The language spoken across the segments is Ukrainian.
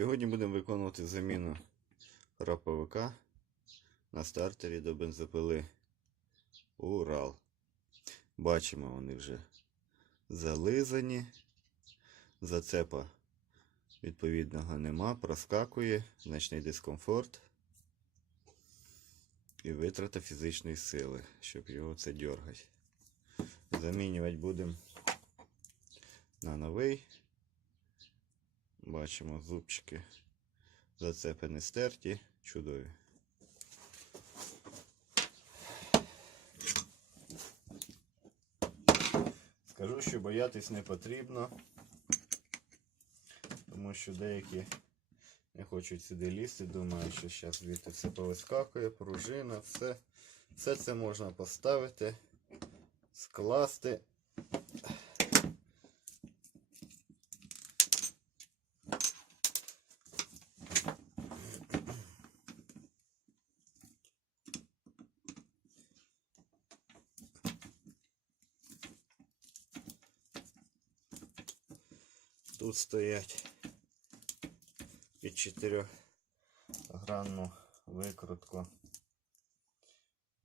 Сьогодні будемо виконувати заміну храповика на стартері до бензопили Урал. Бачимо, вони вже зализані, зацепа відповідного нема, проскакує, значний дискомфорт і витрата фізичної сили, щоб його це дергати. Замінювати будемо на новий. Бачимо, зубчики зацепи не стерті, чудові. Скажу, що боятись не потрібно, тому що деякі не хочуть сюди лізти, думають, що зараз звідти все повискакує, пружина, все це можна поставити, скласти. Тут стоять під 4-гранну викрутку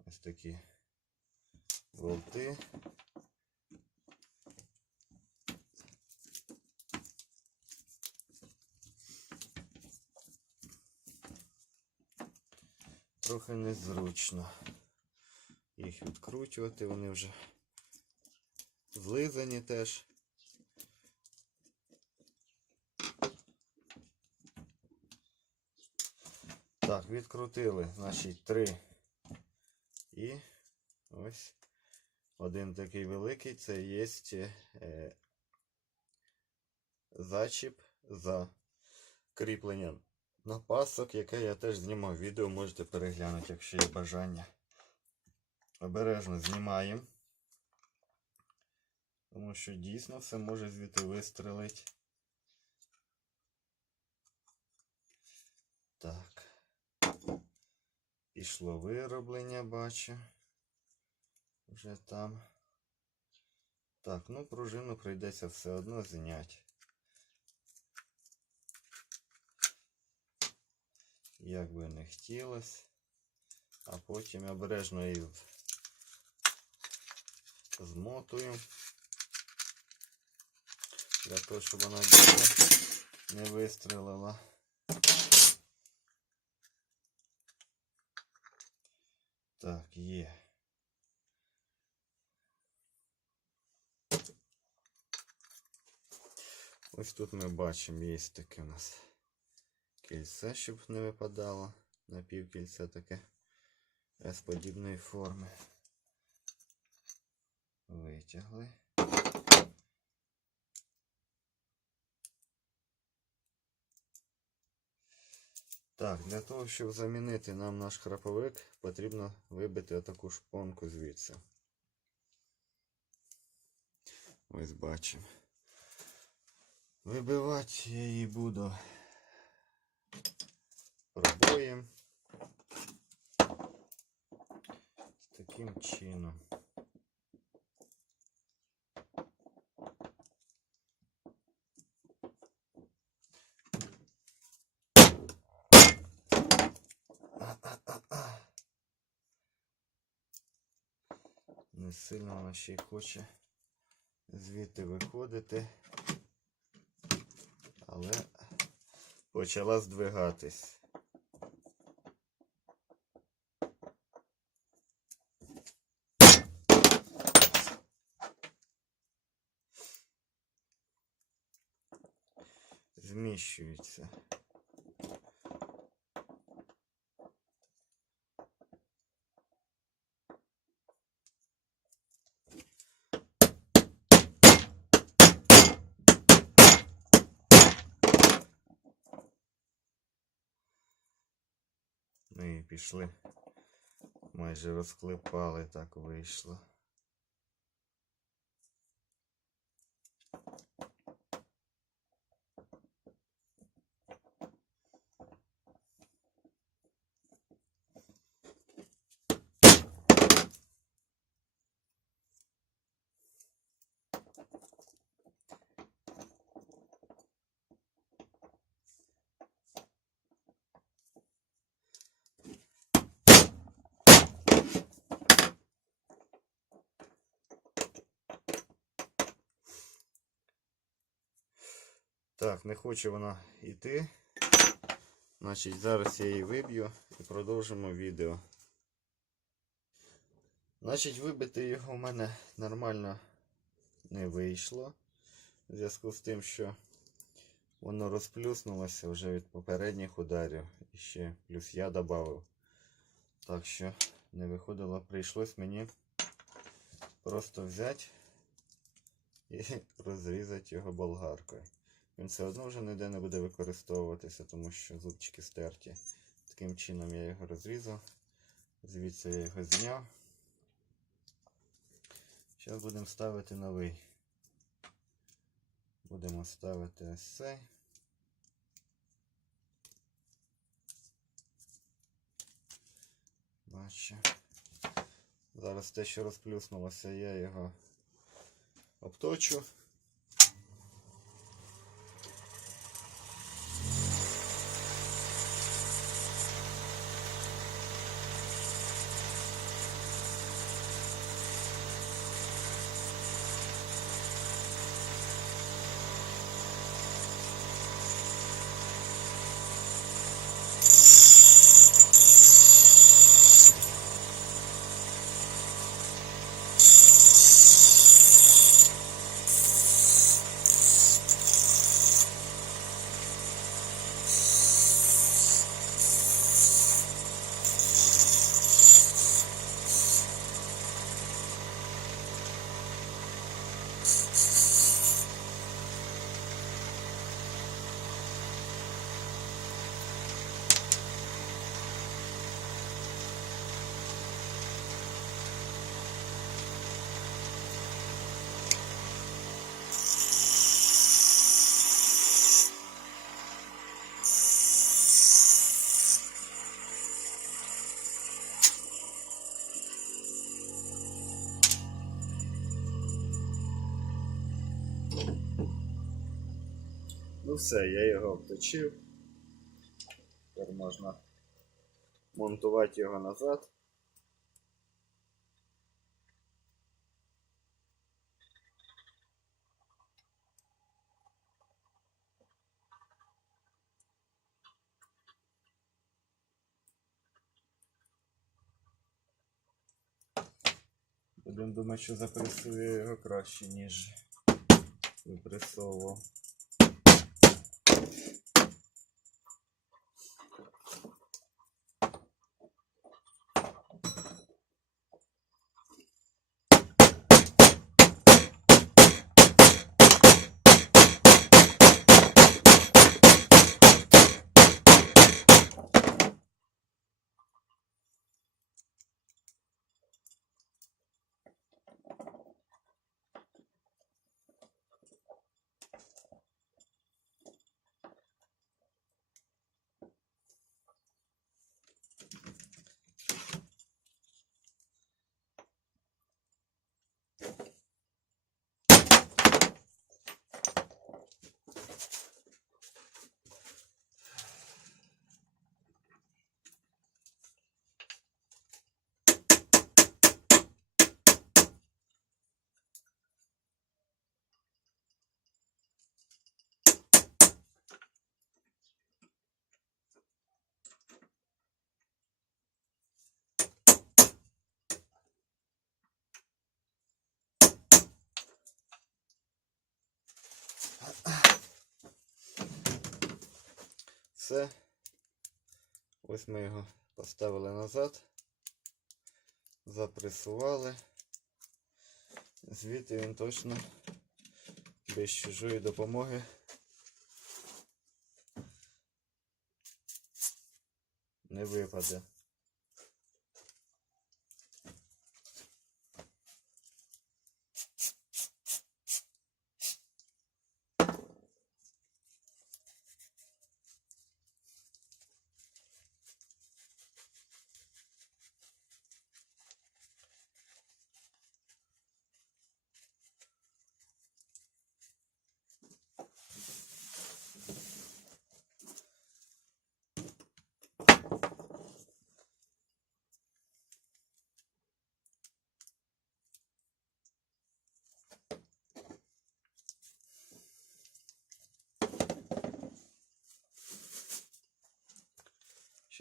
ось такі болти. Трохи незручно їх відкручувати, вони вже злизані теж. Так, відкрутили, значить, 3. І ось один такий великий, це є зачіп за кріплення на пасок, яке я теж знімав відео, можете переглянути, якщо є бажання. Обережно знімаємо, тому що дійсно все може звідти вистрелити. Так. Пішло вироблення, бачу. Вже там. Так, ну пружину прийдеться все одно зняти. Як би не хотілося. А потім обережно її змотуємо. Для того, щоб вона більше не вистрелила. Так, є. Ось тут ми бачимо, є таке у нас кільце, щоб не випадало. Напівкільце таке С-подібної форми. Витягли. Так, для того, щоб замінити нам наш храповик, потрібно вибити отаку шпонку звідси. Ось бачимо. Вибивати я її буду пробоєм. Таким чином. Не сильно вона ще й хоче звідти виходити, але почала здвигатись. Зміщується. Ну і пішли. Майже розклепали, так вийшло. Так, не хоче вона йти. Значить, зараз я її виб'ю і продовжимо відео. Значить, вибити його в мене нормально не вийшло. В зв'язку з тим, що воно розплюснулося вже від попередніх ударів. І ще плюс я додав. Так що не виходило, прийшлось мені просто взяти і розрізати його болгаркою. Він все одно вже ніде не буде використовуватися, тому що зубчики стерті. Таким чином я його розрізав. Звідси я його зняв. Зараз будемо ставити новий. Будемо ставити ось цей. Бачу. Зараз те, що розплюснулося, я його обточу. Ну все, я його обточив. Тепер можна монтувати його назад. Будемо думати, що запресує його краще, ніж випресовував. Все. Ось ми його поставили назад, запресували. Звідти він точно без чужої допомоги не випаде.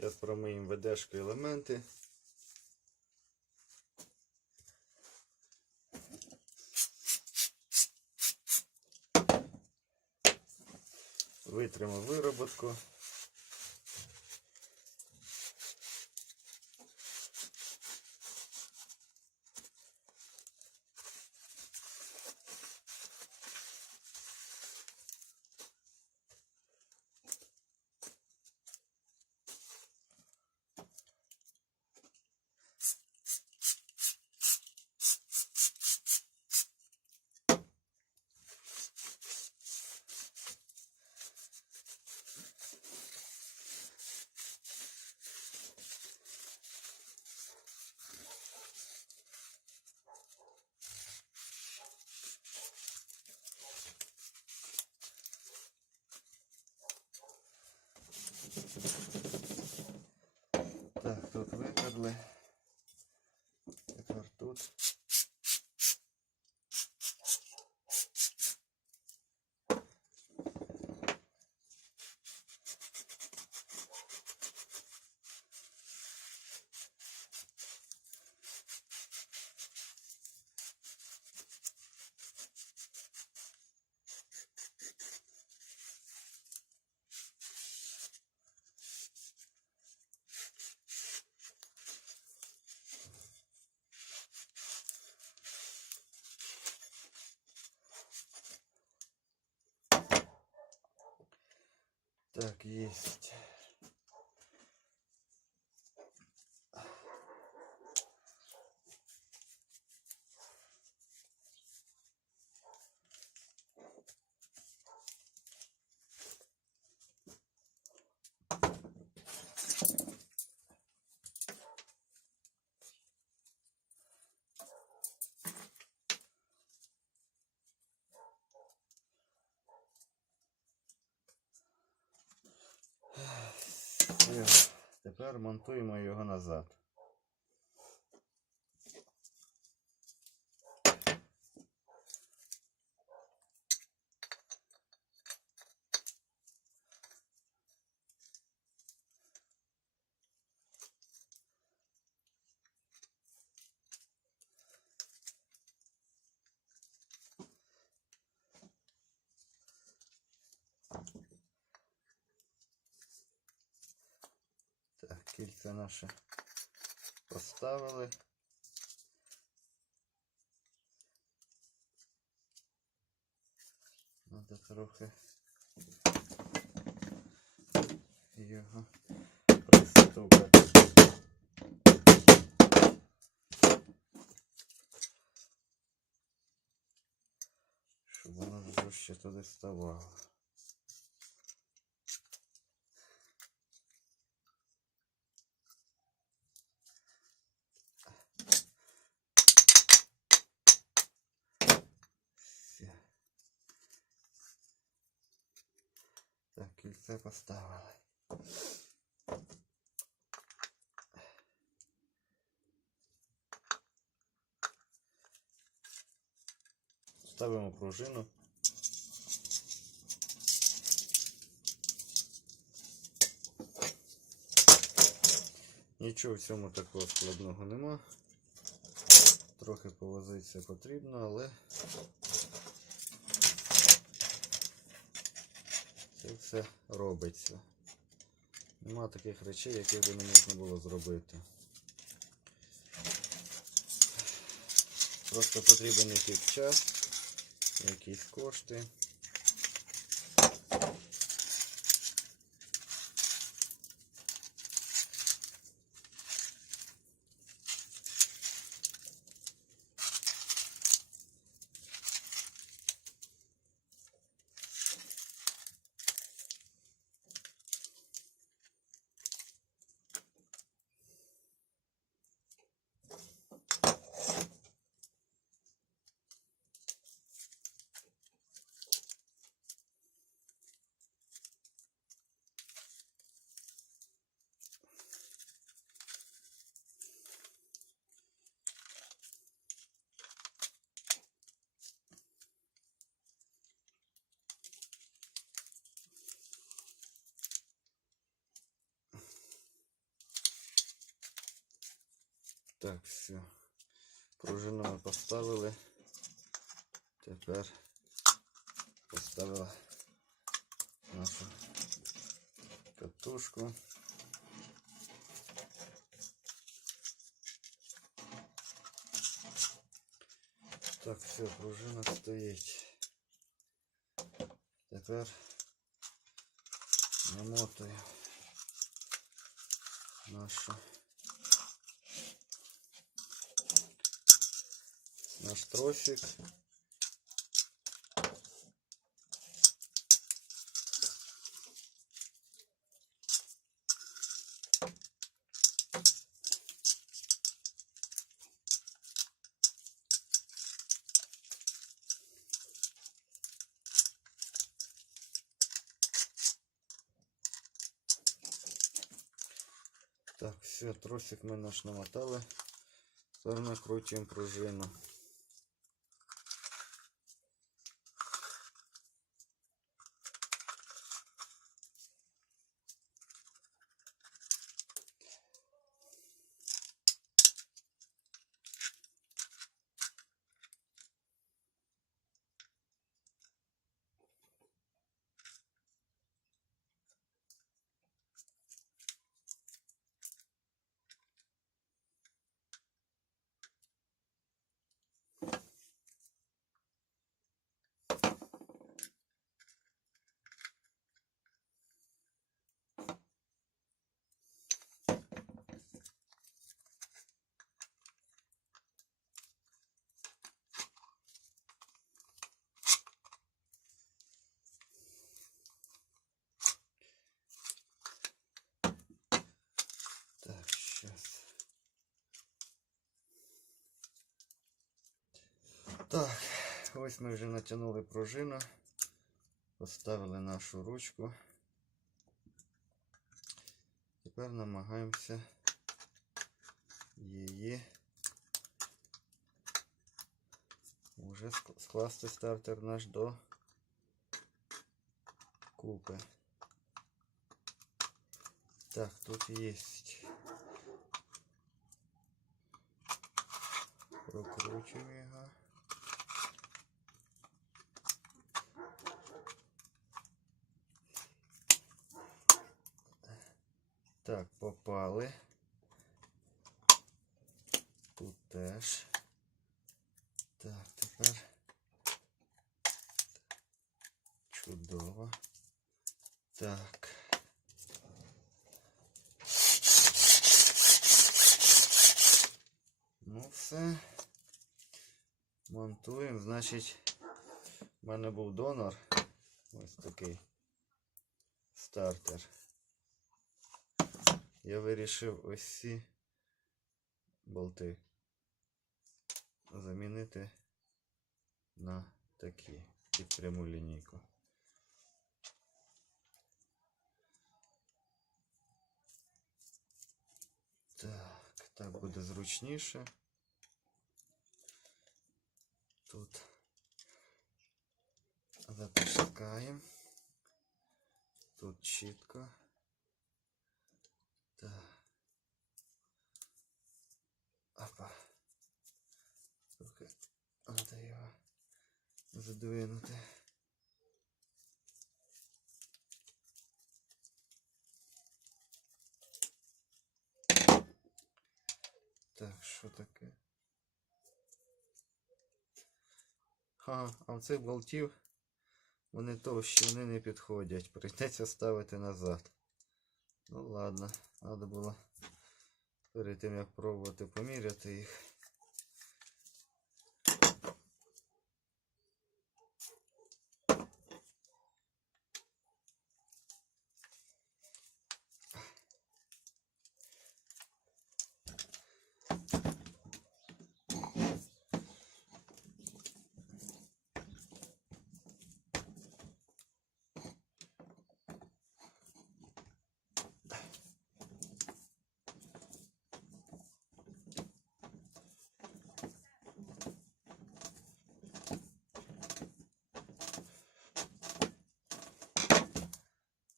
Зараз промиємо ведешкою елементи. Витримо вироботку. Так, тут виперли. Тепер тут. Так, есть. Все. Тепер монтуємо його назад. Так, кільця наші поставили. Надо трохи його пристукати, щоб воно жорстче туди ставало. Так, кільце поставили. Ставимо пружину. Нічого в цьому такого складного нема. Трохи повозитися потрібно, але це все робиться. Нема таких речей, яких би не можна було зробити. Просто потрібен якийсь час, якісь кошти. Так, все. Пружину ми поставили. Тепер поставила нашу катушку. Так, все, пружина стоїть. Тепер намотую наш тросик. Так, все, тросик ми наш намотали. Тепер накручуємо пружину. Так, сейчас. Так, ось ми вже натягнули пружину, поставили нашу ручку. Тепер намагаємося її вже скласти стартер наш до купи. Так, тут есть. Прокручуємо його. Так, попали. Тут теж. Так, тепер чудово. Так. Ну все. Монтуємо. Значить, в мене був донор. Ось такий стартер. Я вирішив ось ці болти замінити на такі під пряму лінійку. Так буде зручніше. Тут затискаємо. Тут чітко. Так. Опа. Трохи треба його задвинути. Так, що таке? А в цих болтів вони товщі, вони не підходять. Прийдеться ставити назад. Ну ладно, треба було перед тим як пробувати поміряти їх.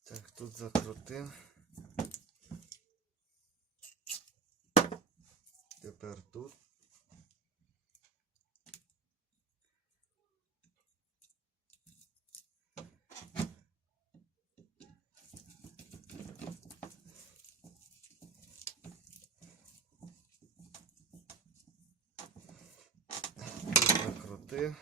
Так, тут закрутив. Тепер Тепер тут. Закрути.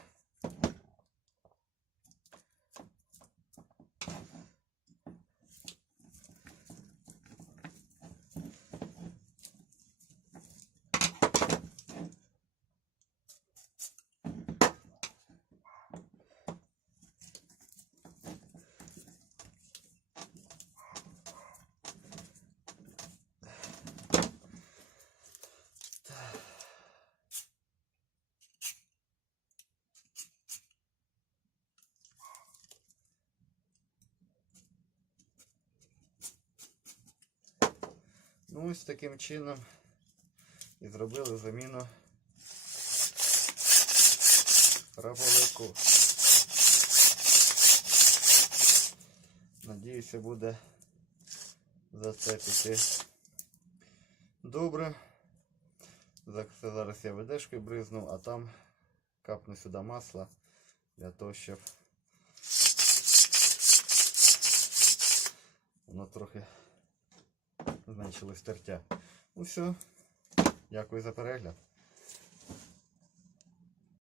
Ну, ось таким чином і зробили заміну храповику. Надіюся, буде за це піти добре. Зараз я ведешкою бризну, а там капну сюди масла для того, щоб воно трохи зменшилось тертя. Ну все, дякую за перегляд.